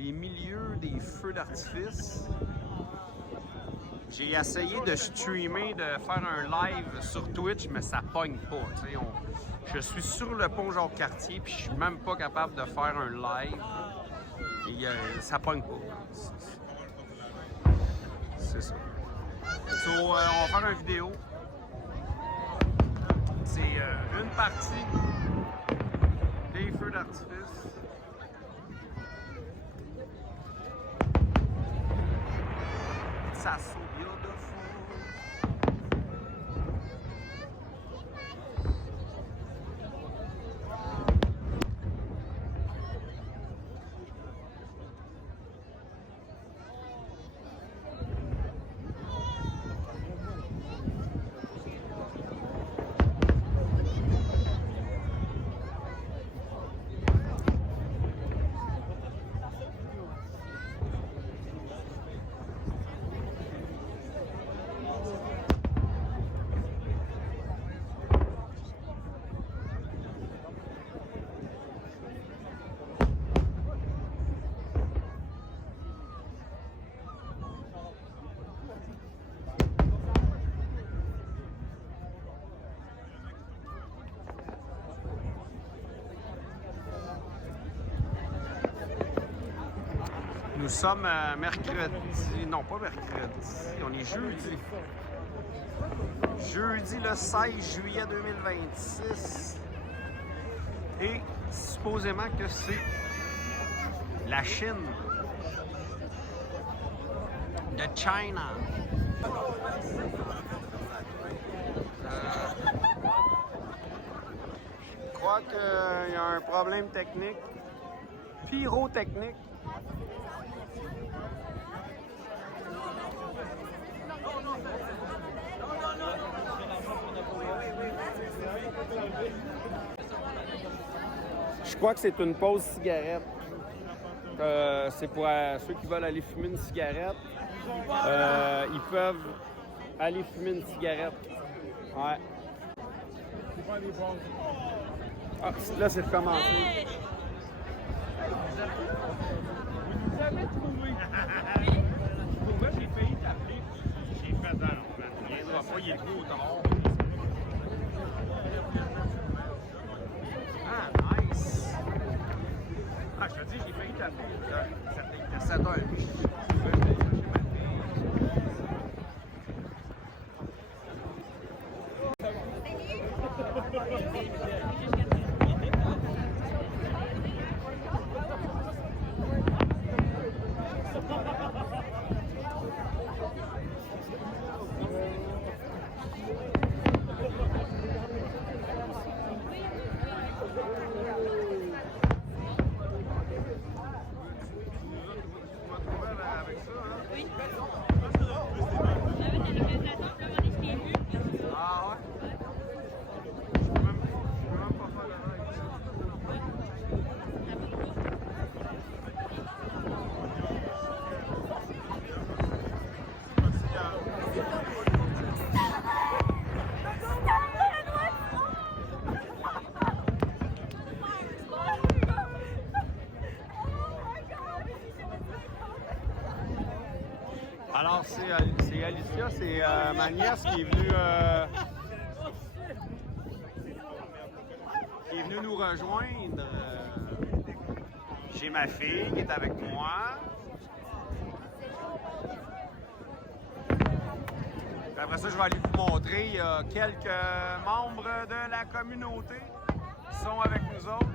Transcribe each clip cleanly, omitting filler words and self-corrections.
les milieux des feux d'artifice. J'ai essayé de streamer, de faire un live sur Twitch, mais ça pogne pas. Je suis sur le pont Jacques-Cartier, puis je suis même pas capable de faire un live. Et ça pogne pas. C'est ça. On va faire une vidéo. C'est une partie des feux d'artifice. Ça so beautiful. Nous sommes mercredi, non pas mercredi, on est jeudi. Jeudi le 16 juillet 2026. Et supposément que c'est la Chine. De China. Je crois qu'il y a un problème technique. Pyrotechnique. Je crois que c'est une pause cigarette. C'est pour ceux qui veulent aller fumer une cigarette. Ils peuvent aller fumer une cigarette. Ouais. Ah, là, c'est recommencé. Hey! Vous avez trouvé. Pour moi, j'ai failli t'appeler. J'ai fait dans on ne viendra pas, il est trop tard. Ah, nice! Ah, je te dis, j'ai failli t'appeler. Il y a 7 heures. Avec ça, hein? Oui. J'avais des localisations, puis là, je t'ai vu. Ah ouais? Je peux même pas faire le live. Alors, c'est Alicia, c'est ma nièce qui est venue nous rejoindre. J'ai ma fille qui est avec moi. Puis après ça, je vais aller vous montrer. Il y a quelques membres de la communauté qui sont avec nous autres.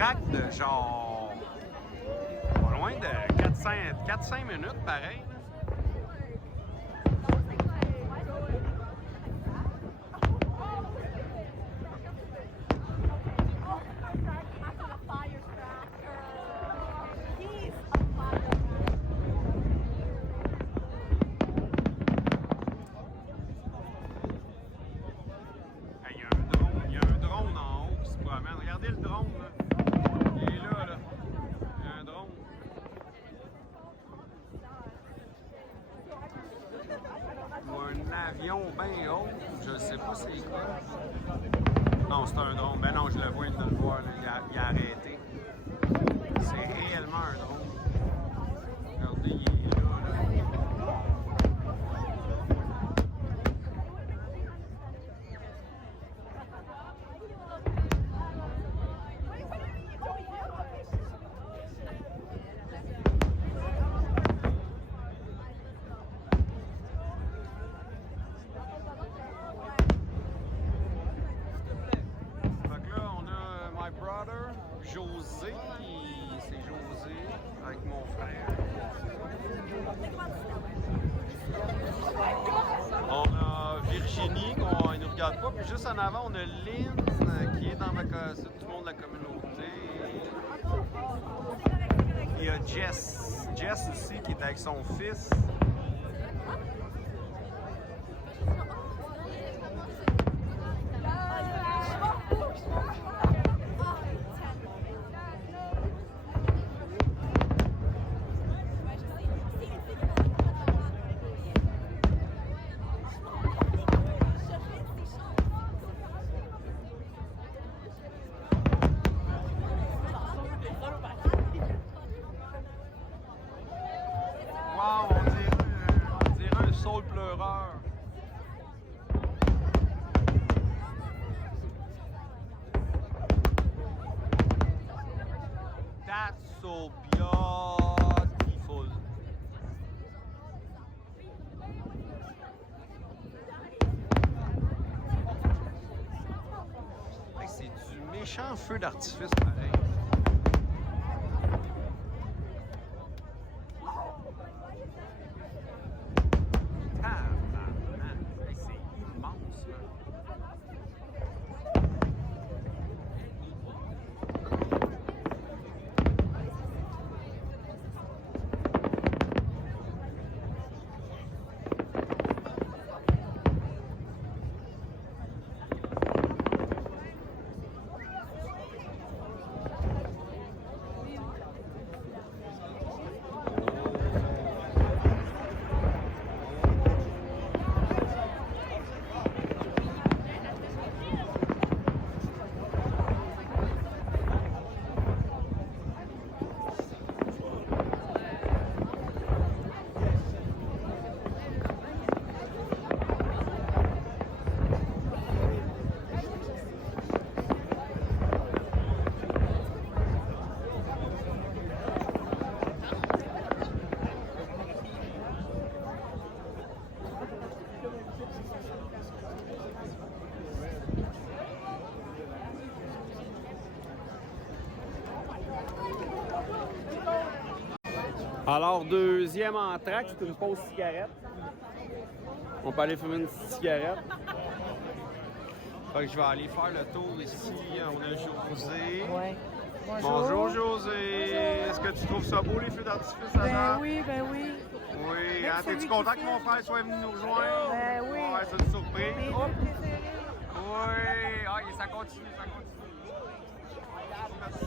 track de genre pas loin de 4-5 minutes, pareil. Il y a un drone en haut qui se promène. Regardez le drone, là. Il est là, là. Il y a un drone. Ou un avion bien haut. Je ne sais pas c'est quoi. Non, c'est un drone. Ben non, je le vois, il vient de le voir. Là. Il a arrêté. C'est réellement un drone. Regardez, il est là, là. José, c'est José avec mon frère. On a Virginie, qu'on ne nous regarde pas. Puis juste en avant, on a Lynn qui est dans tout le monde de la communauté. Il y a Jess. Jess aussi qui est avec son fils. Wow, on dirait un saule pleureur. That's so beautiful. Hey, c'est du méchant feu d'artifice pareil. Hey, c'est immense, là. Alors, deuxième entracte, c'est une pause cigarette. On peut aller fumer une petite cigarette. Fait que je vais aller faire le tour ici. On a José. Ouais. Bonjour José. Est-ce que tu trouves ça beau les feux d'artifice à date? Oui, ben oui. Oui. Même Hein, celui t'es-tu qui content que fait. mon frère soit venu nous rejoindre? Ben oui. Ouais, c'est une surprise. Mes Oh. deux préférés. Oui. Ah, et ça continue, ça continue. Merci.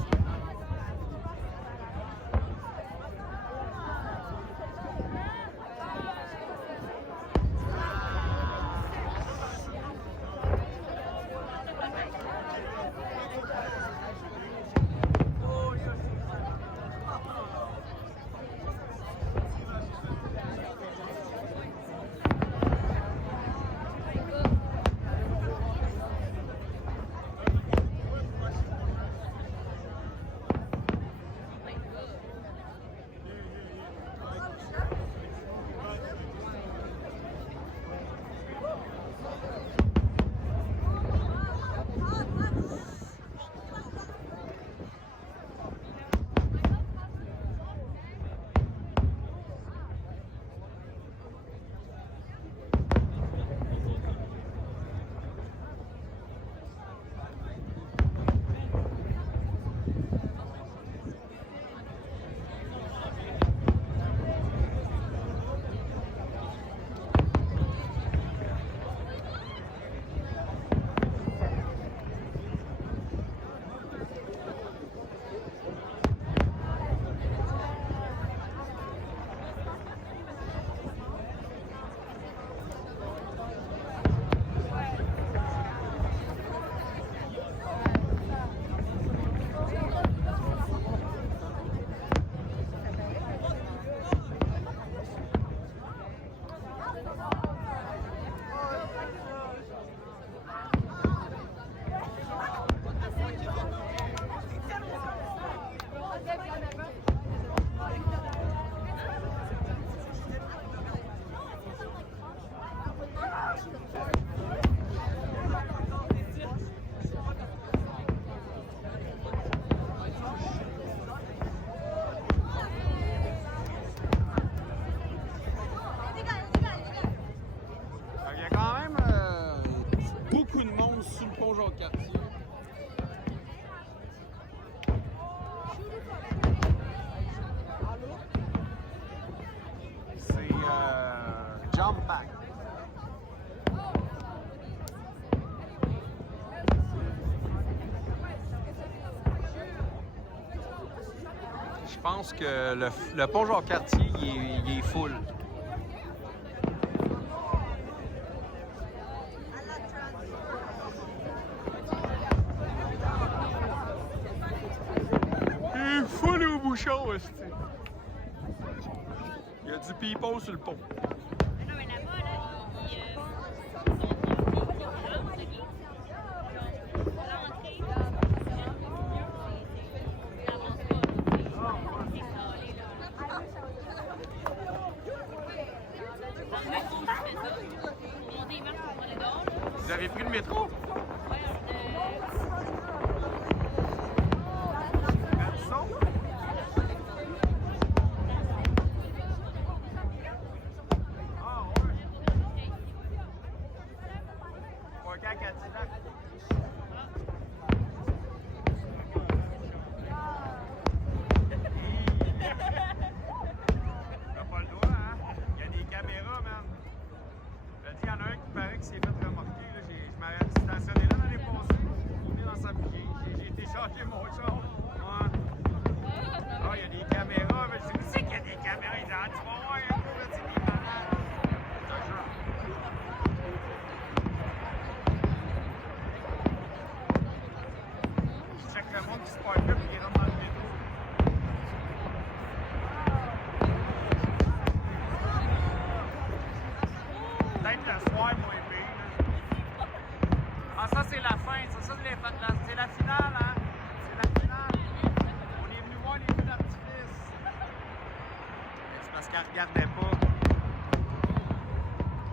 jump back. Je pense que le pont Jacques-Cartier, il est full. Il est full au bouchon, aussi. Il y a du people sur le pont. Non, mais là-bas, là, ils rentrent, OK? L'entrée, Vous avez pris le métro? Radisson? Ah ouais. Pas qu'à Cadillac. T'as pas le droit, hein? Il y a des caméras, man. J'ai dit, il y en a un qui paraît qu'il s'est fait remarquer. Là. Je m'avais stationné là l'année passée. Il est dans sa bouille. J'ai été charger mon char. Ouais. Ah, il y a des caméras. Mais je dis, c'est qu'il y a des caméras. Il dit, ah, tu vas voir, il y a des malades. Je te jure. Je check le monde qui se parle là et qui rentre dans le métro. Peut-être le soir, moins pire. Là. Ah, ça, c'est la fin. Ça, c'est la finale, hein? C'est la finale. On est venu voir les feux d'artifice. C'est parce qu'elle regardait pas.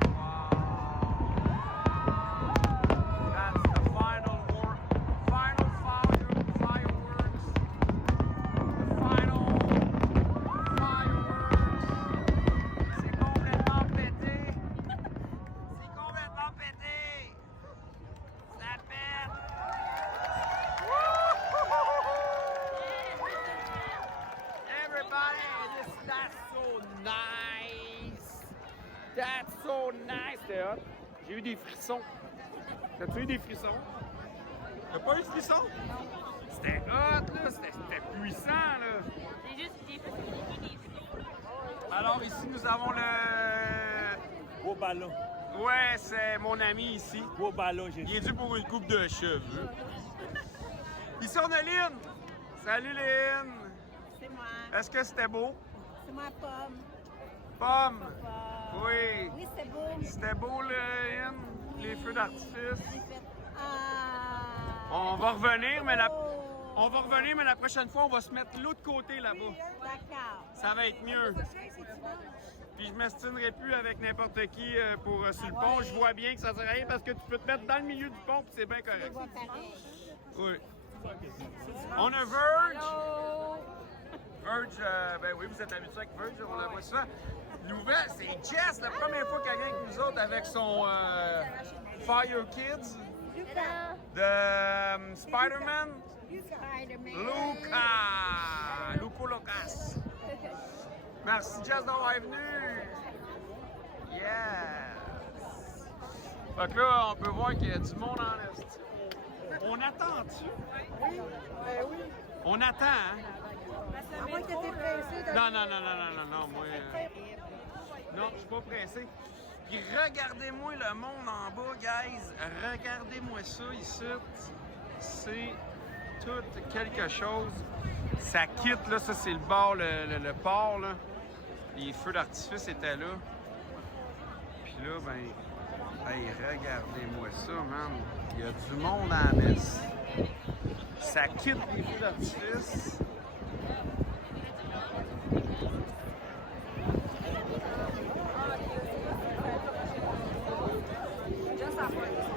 Wow. That's the final fireworks. The final fireworks. C'est complètement pété. C'est complètement pété! Ça pète! Everybody, that's so nice! That's so nice! C'était hot. J'ai eu des frissons. T'as-tu eu des frissons? T'as pas eu de frissons? C'était hot, là! C'était puissant, là! j'ai juste des flots. Alors, ici, nous avons le... Gros ballon. Ouais, c'est mon ami ici. Gros ballon, j'ai Il est dû pour une coupe de cheveux. Ici, on a Lynn. Salut, Lynn. C'est moi. Est-ce que c'était beau? C'est moi, Pomme. Pomme. Pomme. Oui. Oui, c'est beau. C'était beau, Lynn. Les feux d'artifice. J'ai fait. Ah. On va revenir, mais Oh. on va revenir, mais la prochaine fois, on va se mettre de l'autre côté là-bas. D'accord. Ça va être mieux. C'est dimanche. Puis je m'estinerai plus avec n'importe qui pour sur le pont. Je vois bien que ça sert à rien parce que tu peux te mettre dans le milieu du pont puis c'est bien Je correct. vois pareil. Oui. On a Verge. Hello. Verge, ben oui, vous êtes habitués avec Verge, on la voit souvent. Nouvelle, c'est Jess, la première fois qu'elle vient avec nous autres avec son Fire Kids de Spider-Man. Spider-Man. Luca Locas. Merci Jess d'avoir venu. Yes. Fait que là, on peut voir qu'il y a du monde en est. On attend-tu? Oui. Oui. On attend, hein? À moins que tu étais pressé de. Non, moi. Non, je suis pas pressé. Puis regardez-moi le monde en bas, guys. Regardez-moi ça ici. C'est tout quelque chose. Ça quitte, là. Ça, c'est le bord, le port, là. Les feux d'artifice étaient là. Puis là, ben. Hey, regardez-moi ça, man. Il y a du monde à la messe. Ça quitte les feux d'artifice.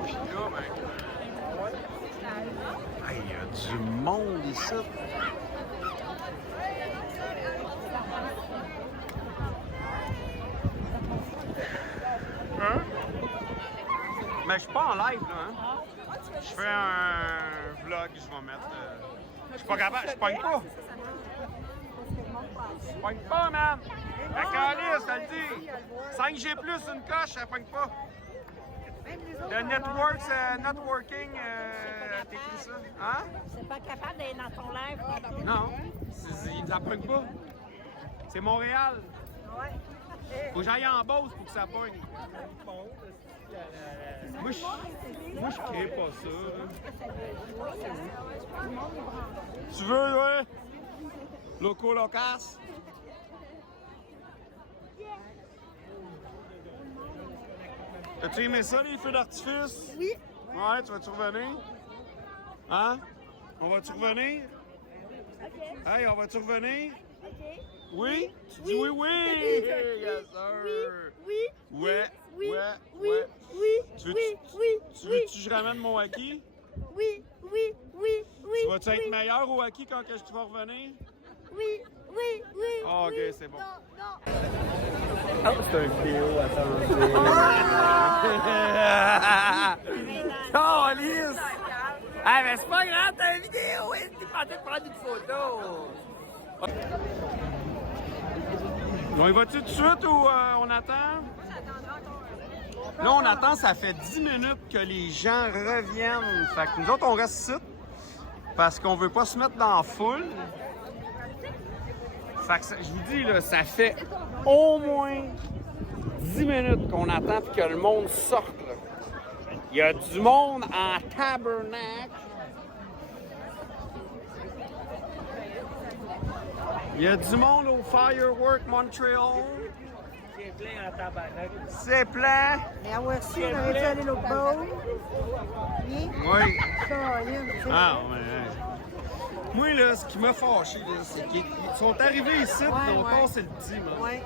Puis là, ben. Hey, il y a du monde ici. Hein? Mais je suis pas en live, là, hein? Je fais un vlog, je vais mettre... Je suis pas capable, je pogne pas! Je pogne pas, man! La calice, ça le dit. 5G+, une coche, ça pogne pas. Le networking, t'écris ça. Hein? C'est pas capable d'être dans ton live. Non, il la pogne pas. C'est Montréal. Ouais. Faut que j'aille en Beauce pour que ça pogne. Moi, je crée pas ça. Tu veux, ouais? Loco locas. As-tu aimé ça, les feux d'artifice? Oui. Ouais, tu vas-tu revenir? Hein? On va-tu revenir? OK. Hey, on va-tu revenir? OK. Oui? Tu dis oui, oui! Yes, sir! Oui. Ouais, Oui. ouais, Oui. ouais. Oui. Tu veux, Oui. tu veux que je ramène mon hockey? Oui. Tu vas-tu être meilleur au hockey quand que tu vas revenir? Oui. Ah, ok, c'est bon. Non. Oh, c'est un vidéo, attendez. Oh, Alice! Ah, mais c'est pas grave, t'as une vidéo! T'es pas en train de prendre une photo! On y va-tu tout de suite ou on attend? Là, on attend, ça fait 10 minutes que les gens reviennent. Fait que nous autres, on reste ici parce qu'on veut pas se mettre dans la foule. Fait que je vous dis, là, ça fait au moins 10 minutes qu'on attend puis que le monde sorte. Là. Il y a du monde en tabernacle. Il y a du monde au Firework Montreal. C'est plein en tabarnak. C'est plein. Mais avoir su, on aurait dû aller l'autre bord. Oui. Oui. Caroline, c'est Ah, ouais. Moi, là, ce qui m'a fâché, là, c'est qu'ils sont arrivés ici, puis ils ont passé le dimanche. Ouais.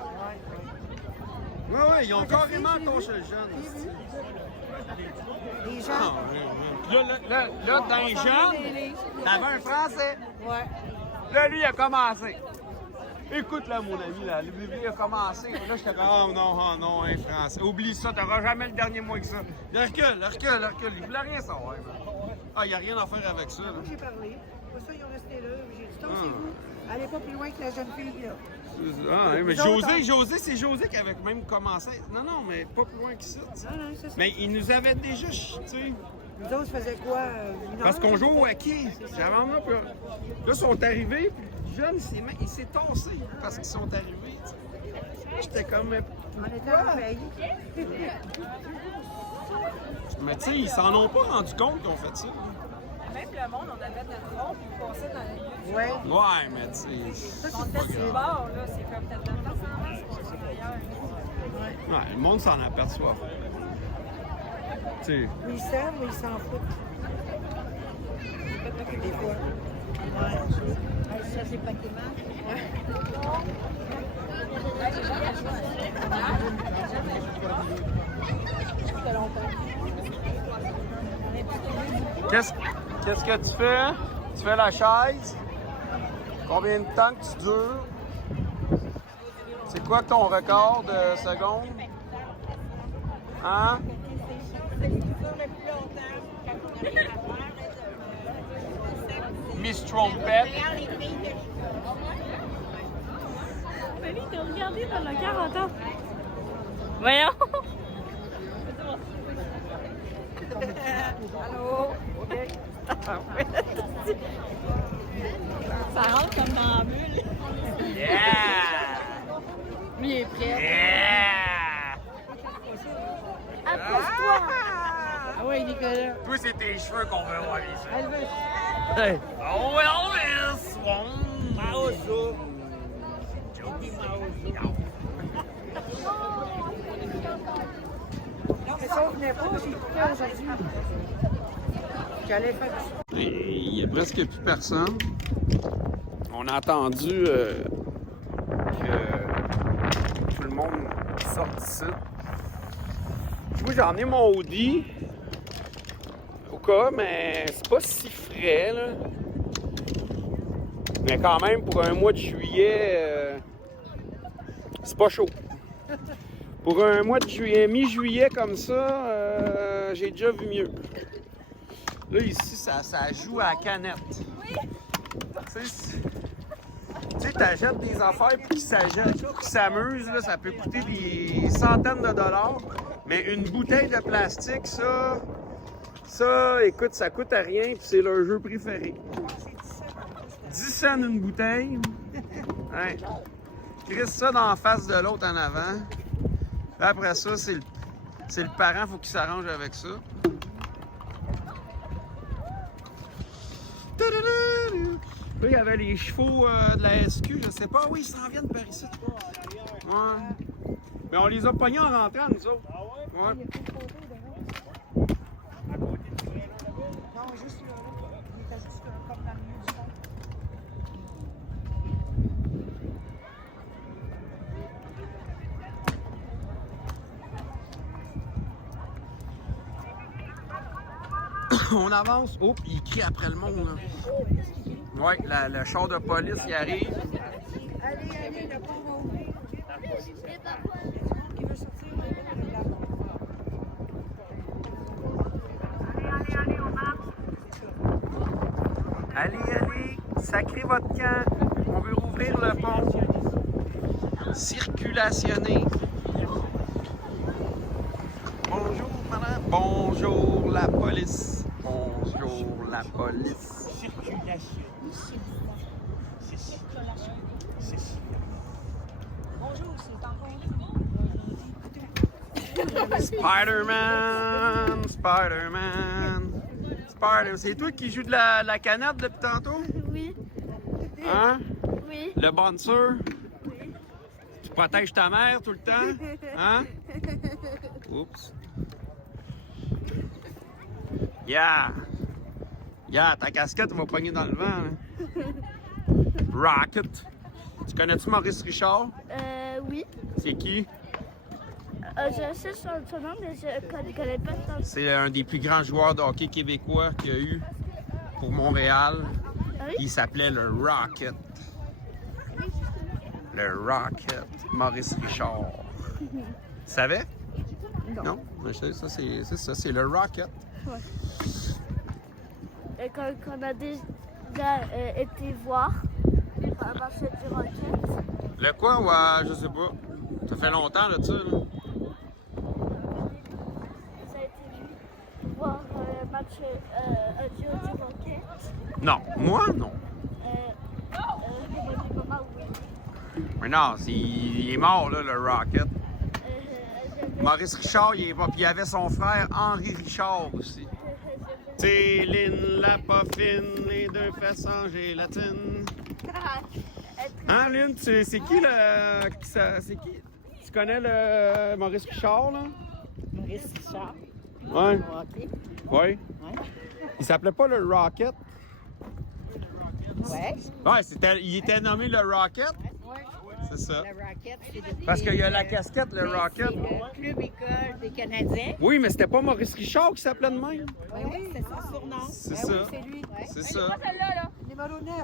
Ouais, ils ont carrément toché le jeune. Les Ah, gens. Puis là, dans les jeunes, t'avais un Français. Ouais. Là, lui, il a commencé. Écoute, là, mon ami, là, lui, il a commencé. Là, j'étais comme, oh non, un Français. Oublie ça, t'auras jamais le dernier mot que ça. Il recule. Il voulait rien savoir. Man. Ah, il n'y a rien à faire avec ça. Là. J'ai parlé. Pour ça, ils ont resté là. J'ai dit, tassez-vous. Allez pas plus loin que la jeune fille, là. Ah, mais José, c'est José qui avait même commencé. Non, mais pas plus loin que ça. Non, c'est ça. Mais il nous avait déjà, tu sais. Nous autres, faisaient quoi? Parce qu'on joue au hockey. J'avais un peu. Là, ils sont arrivés, puis le jeune, il s'est tassé parce qu'ils sont arrivés. J'étais comme. On était en veille. Mais tu sais, ils s'en ont pas rendu compte qu'on fait ça. Même le monde, on avait notre rond puis on passait dans les lieux. Ouais. Ouais, mais tu sais. On était sur le bord, là, c'est comme peut-être dans le temps, c'est ailleurs. Ouais, le monde s'en aperçoit. Tu sais. Ou ils savent ou ils s'en foutent. Des fois. Ouais. Ça, c'est pas tes mains. Qu'est-ce que tu fais? Tu fais la chaise? Combien de temps que tu dures? C'est quoi ton record de secondes? Hein? Miss Trompette. Mamie, t'as regardé pendant 40 ans. Voyons. Allô? OK. Ça rentre comme dans la bulle. Yeah! Lui est prêt. Yeah! Approche-toi. Ah oui, Nicolas. Toi, c'est tes cheveux qu'on veut voir ici. Elle veut. Oh, Elvis! Maozo. Jogi Maozo. Non, mais ça, on venait pas. J'ai coupé aujourd'hui. J'allais faire du... Il n'y a presque plus personne. On a attendu que tout le monde sorte d'ici. Moi, j'ai emmené mon hoodie au cas, mais c'est pas si frais, là. Mais quand même, pour un mois de juillet, c'est pas chaud. Pour un mois de juillet, mi-juillet comme ça, j'ai déjà vu mieux. Là, ici, ça joue à la canette. Tu sais, sais, t'achètes des affaires pour qu'ils s'amusent, là, ça peut coûter des centaines de dollars. Mais une bouteille de plastique, ça, écoute, ça coûte à rien, puis c'est leur jeu préféré. 10 cents une bouteille. Hein. Crisse ça dans la face de l'autre en avant. Puis après ça, c'est le parent, faut qu'il s'arrange avec ça. Là, il y avait les chevaux de la SQ, je sais pas. Oui, ils s'en viennent par ici. Ouais. Mais on les a pognés en rentrant, nous autres. Ah ouais? Ouais. Non, juste là. Il était juste comme dans le milieu du fond. On avance. Oh, il crie après le monde. Là. Ouais, le char de police, il arrive. Allez, le pont va ouvrir. Qui veut sortir, Allez, sacrez votre camp. On veut rouvrir le pont. Circulationner. Bonjour, madame. Bonjour, la police. Bonjour, la police. Circulation. Bonjour, c'est encore. Spider-Man, Spider-Man. Spider, c'est toi qui joues de la canette depuis tantôt? Oui, Hein? oui, Le bouncer? oui. Tu protèges ta mère tout le temps? Hein? Oups. Yeah! Yeah, ta casquette va pogner dans le vent. Hein? Rocket. Tu connais-tu Maurice Richard? Oui. C'est qui? Je sais son nom, mais je connais pas son nom. C'est un des plus grands joueurs de hockey québécois qu'il y a eu pour Montréal. Ah oui? Il s'appelait le Rocket. Le Rocket. Maurice Richard. Tu savais? Non? Mais je sais, ça, c'est ça, c'est le Rocket. Ouais. Et qu'on a déjà été voir un marché du Rocket. Le quoi? Ouais, je sais pas. Ça fait longtemps, là, ça, là. Ça a été voir un match un duo du Rocket. Non. Moi, non. Maman, oui. Mais non, il est mort, là, le Rocket. Maurice Richard, il est pas. Puis il y avait son frère Henri Richard aussi. Téline, la poffine, les deux fesses en gélatine. Hein, Lynn, c'est qui le. C'est qui? Tu connais le Maurice Richard, là? Maurice Richard. Ouais. OK. Ouais. Il s'appelait pas le Rocket? Ouais. Ouais, il était nommé le Rocket? C'est ça. Le Rocket, c'est depuis Parce qu'il y a la casquette, le Rocket. C'est le club école des Canadiens. Oui, mais c'était pas Maurice Richard qui s'appelait de même. Oui, c'est son surnom. C'est Ben ça. oui, c'est lui. C'est ça. Numéro 9.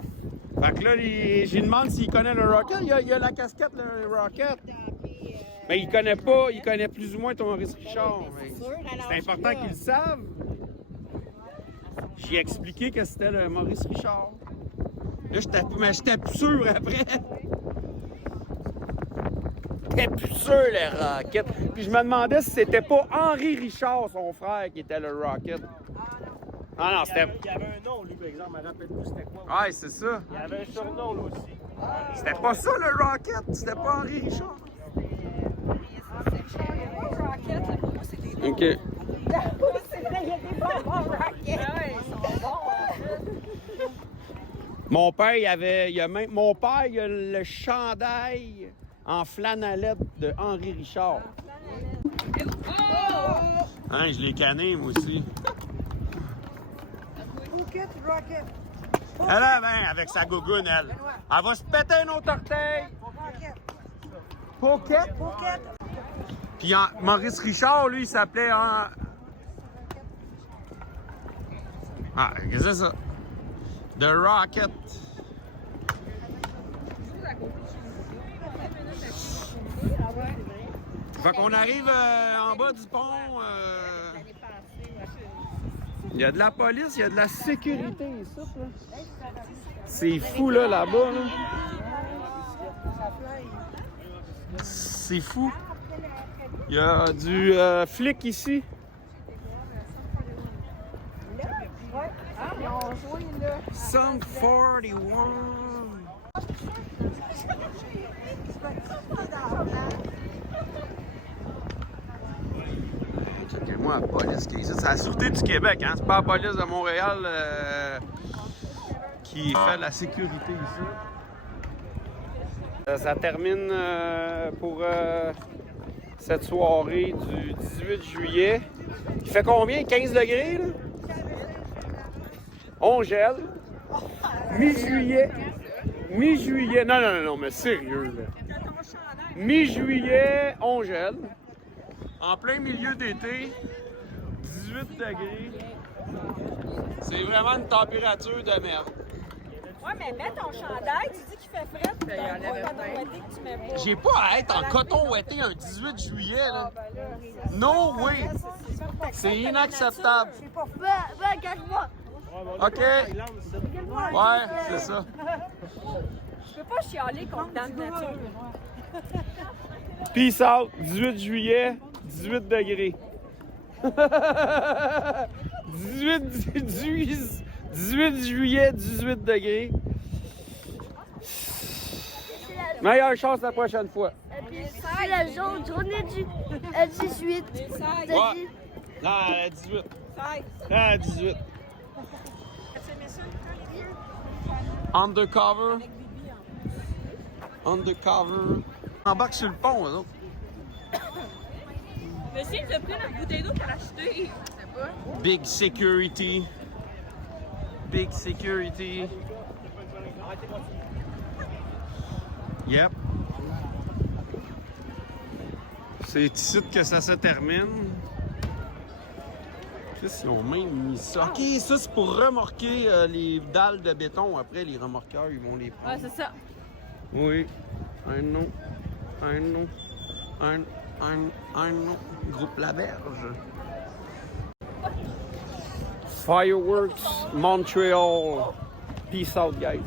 Fait que là, j'ai demandé s'il connaît le Rocket. Il y a la casquette, le Rocket. Mais il connaît pas, il connaît plus ou moins ton Maurice Richard. Mais C'est sûr, alors c'est important qu'ils le savent. J'ai expliqué que c'était le Maurice Richard. Là, j'étais plus sûr après. J'étais plus sûr, le Rocket. Puis je me demandais si c'était pas Henri Richard, son frère, qui était le Rocket. Ah non, c'était. Il y avait un nom, lui, par exemple. Je me rappelle plus c'était quoi. Ouais, c'est ça. Il y avait un surnom, là aussi. C'était pas ça, le Rocket. C'était pas Henri Richard. OK. C'est vrai, il y a des bonbons Rocket. Mon père, il a le chandail en flanellette de Henri Richard. Hein, je l'ai canné, moi aussi. Phuket Rocket. Elle a ben, avec sa gougoune, elle. Elle va se péter un autre orteil. Rocket. Pocket. Phuket. Puis Maurice Richard, lui, il s'appelait... Ah, qu'est-ce que c'est ça? The Rocket. Fait qu'on arrive en bas du pont. Il y a de la police, il y a de la sécurité ici. C'est fou là, là-bas. Là. C'est fou. Il y a du flic ici. Ils ont joué là. Sum 41. Checkez-moi la police qui est ici. C'est la Sûreté du Québec, hein? C'est pas la police de Montréal qui fait la sécurité ici. Ça termine pour cette soirée du 18 juillet. Il fait combien? 15 degrés, là? On gèle. Mi-juillet. Mi-juillet. Non, mais sérieux, là. Mi-juillet, on gèle. En plein milieu d'été, 18 degrés. C'est vraiment une température de merde. Ouais, mais mets ton chandail, tu dis qu'il fait frais, puis t'as pas de ouetté que tu mets pas. J'ai pas à être en coton ouetté un 18 juillet, là. No way! C'est inacceptable. Ben, gage-moi. OK. Ouais, c'est ça. Je peux pas chialer contre Dame Nature. Peace out. 18 juillet, 18 degrés. 18 juillet, 18 degrés. Meilleure chance la prochaine fois. Et puis, c'est la journée du 18. Ouais. Non, à 18. À 18. Undercover. Undercover. Embarque sur le pont, eux autres. Monsieur, tu as pris la bouteille d'eau qu'elle a achetée. Big security. Big security. Yep. C'est ici que ça se termine. Qu'est-ce qu'ils ont même mis ça? Ok, ça c'est pour remorquer les dalles de béton. Après, les remorqueurs, ils vont les prendre. Ouais, c'est ça. Oui. Un nom. Un nom. Groupe La Berge. Fireworks Montreal. Peace out, guys.